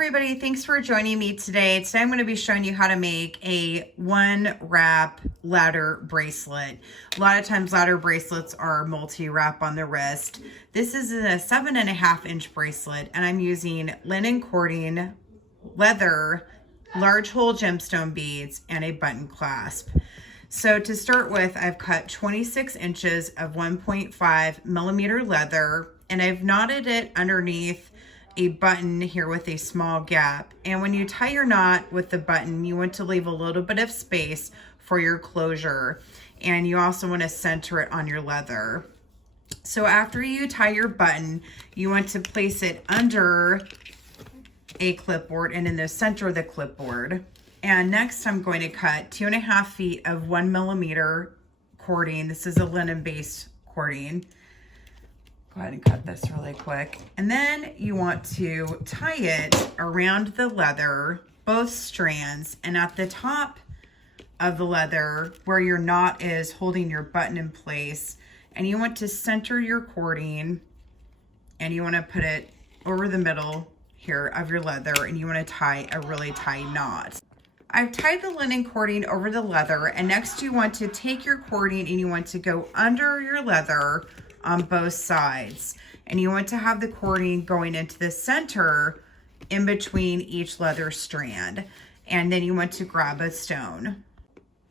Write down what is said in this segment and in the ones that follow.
everybody, thanks for joining me today. Today I'm going to be showing you how to make a one wrap ladder bracelet. A lot of times ladder bracelets are multi-wrap on the wrist. This is a 7.5-inch bracelet and I'm using linen cording, leather, large hole gemstone beads, and a button clasp. So to start with, I've cut 26 inches of 1.5 millimeter leather and I've knotted it underneath a button here with a small gap. And when you tie your knot with the button, you want to leave a little bit of space for your closure. And you also want to center it on your leather. So after you tie your button, you want to place it under a clipboard and in the center of the clipboard. And next I'm going to cut 2.5 feet of 1 millimeter cording. This is a linen based cording. Go ahead and cut this really quick. And then you want to tie it around the leather, both strands, and at the top of the leather where your knot is holding your button in place. And you want to center your cording and you want to put it over the middle here of your leather and you want to tie a really tight knot. I've tied the linen cording over the leather, and next you want to take your cording and you want to go under your leather on both sides, and you want to have the cording going into the center in between each leather strand, and then you want to grab a stone.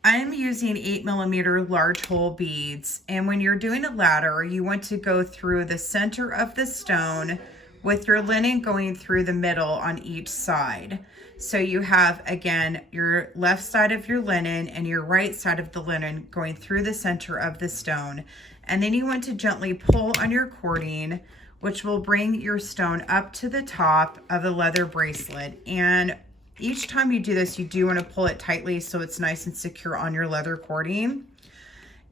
I am using 8 millimeter large hole beads, and when you're doing a ladder you want to go through the center of the stone with your linen going through the middle on each side. So you have, again, your left side of your linen and your right side of the linen going through the center of the stone. And then you want to gently pull on your cording, which will bring your stone up to the top of the leather bracelet. And each time you do this, you do want to pull it tightly so it's nice and secure on your leather cording.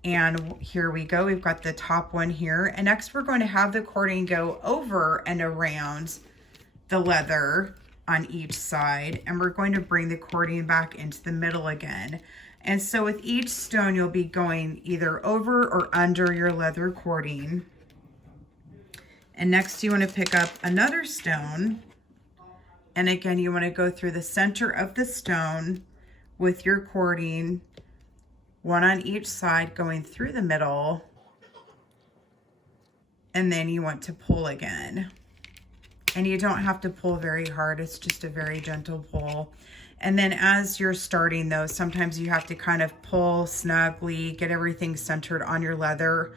And here we go, we've got the top one here. And next we're going to have the cording go over and around the leather on each side. And we're going to bring the cording back into the middle again. And so with each stone, you'll be going either over or under your leather cording. And next you want to pick up another stone. And again, you want to go through the center of the stone with your cording, one on each side going through the middle. And then you want to pull again. And you don't have to pull very hard. It's just a very gentle pull. And then as you're starting though, sometimes you have to kind of pull snugly, get everything centered on your leather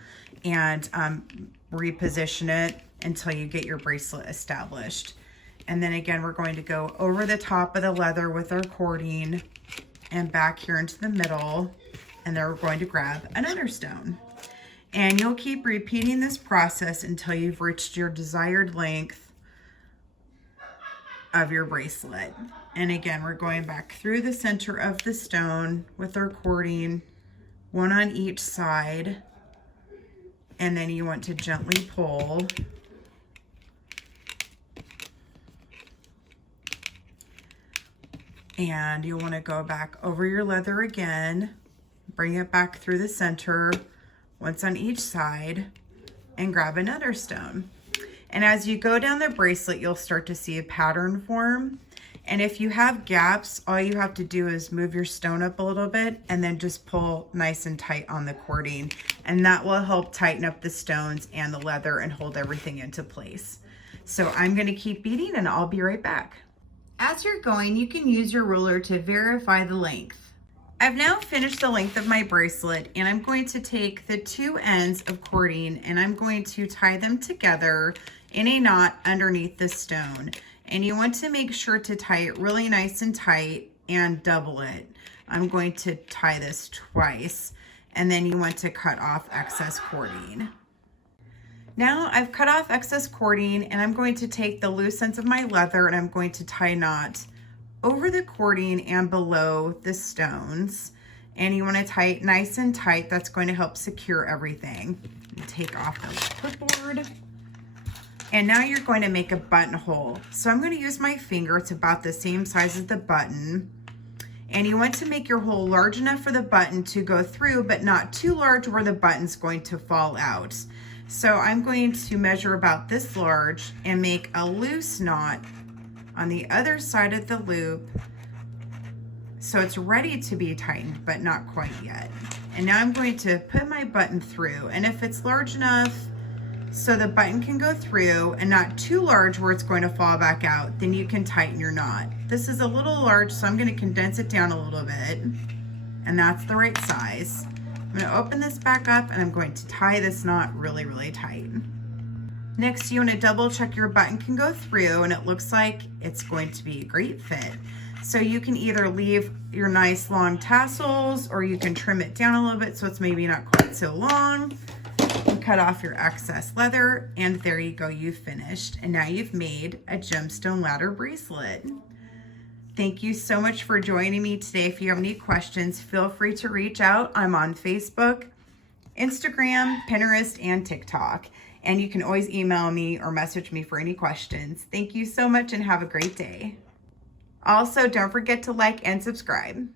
and reposition it until you get your bracelet established. And then again, we're going to go over the top of the leather with our cording and back here into the middle. And then we're going to grab another stone. And you'll keep repeating this process until you've reached your desired length of your bracelet. And again, we're going back through the center of the stone with our cording, one on each side. And then you want to gently pull. And you'll want to go back over your leather again, bring it back through the center, once on each side, and grab another stone. And as you go down the bracelet, you'll start to see a pattern form. And if you have gaps, all you have to do is move your stone up a little bit and then just pull nice and tight on the cording. And that will help tighten up the stones and the leather and hold everything into place. So I'm gonna keep beading and I'll be right back. As you're going, you can use your ruler to verify the length. I've now finished the length of my bracelet and I'm going to take the two ends of cording and I'm going to tie them together in a knot underneath the stone. And you want to make sure to tie it really nice and tight and double it. I'm going to tie this twice and then you want to cut off excess cording. Now I've cut off excess cording and I'm going to take the loose ends of my leather and I'm going to tie a knot over the cording and below the stones. And you want to tie it nice and tight. That's going to help secure everything. Take off the clipboard. And now you're going to make a buttonhole. So I'm going to use my finger. It's about the same size as the button. And you want to make your hole large enough for the button to go through, but not too large where the button's going to fall out. So I'm going to measure about this large and make a loose knot on the other side of the loop so it's ready to be tightened, but not quite yet. And now I'm going to put my button through, and if it's large enough so the button can go through and not too large where it's going to fall back out, then you can tighten your knot. This is a little large, so I'm going to condense it down a little bit, and that's the right size. I'm going to open this back up and I'm going to tie this knot really, really tight. Next, you want to double check your button can go through, and it looks like it's going to be a great fit. So you can either leave your nice long tassels, or you can trim it down a little bit so it's maybe not quite so long. And cut off your excess leather, and there you go, you've finished. And now you've made a gemstone ladder bracelet. Thank you so much for joining me today. If you have any questions, feel free to reach out. I'm on Facebook, Instagram, Pinterest, and TikTok. And you can always email me or message me for any questions. Thank you so much and have a great day. Also, don't forget to like and subscribe.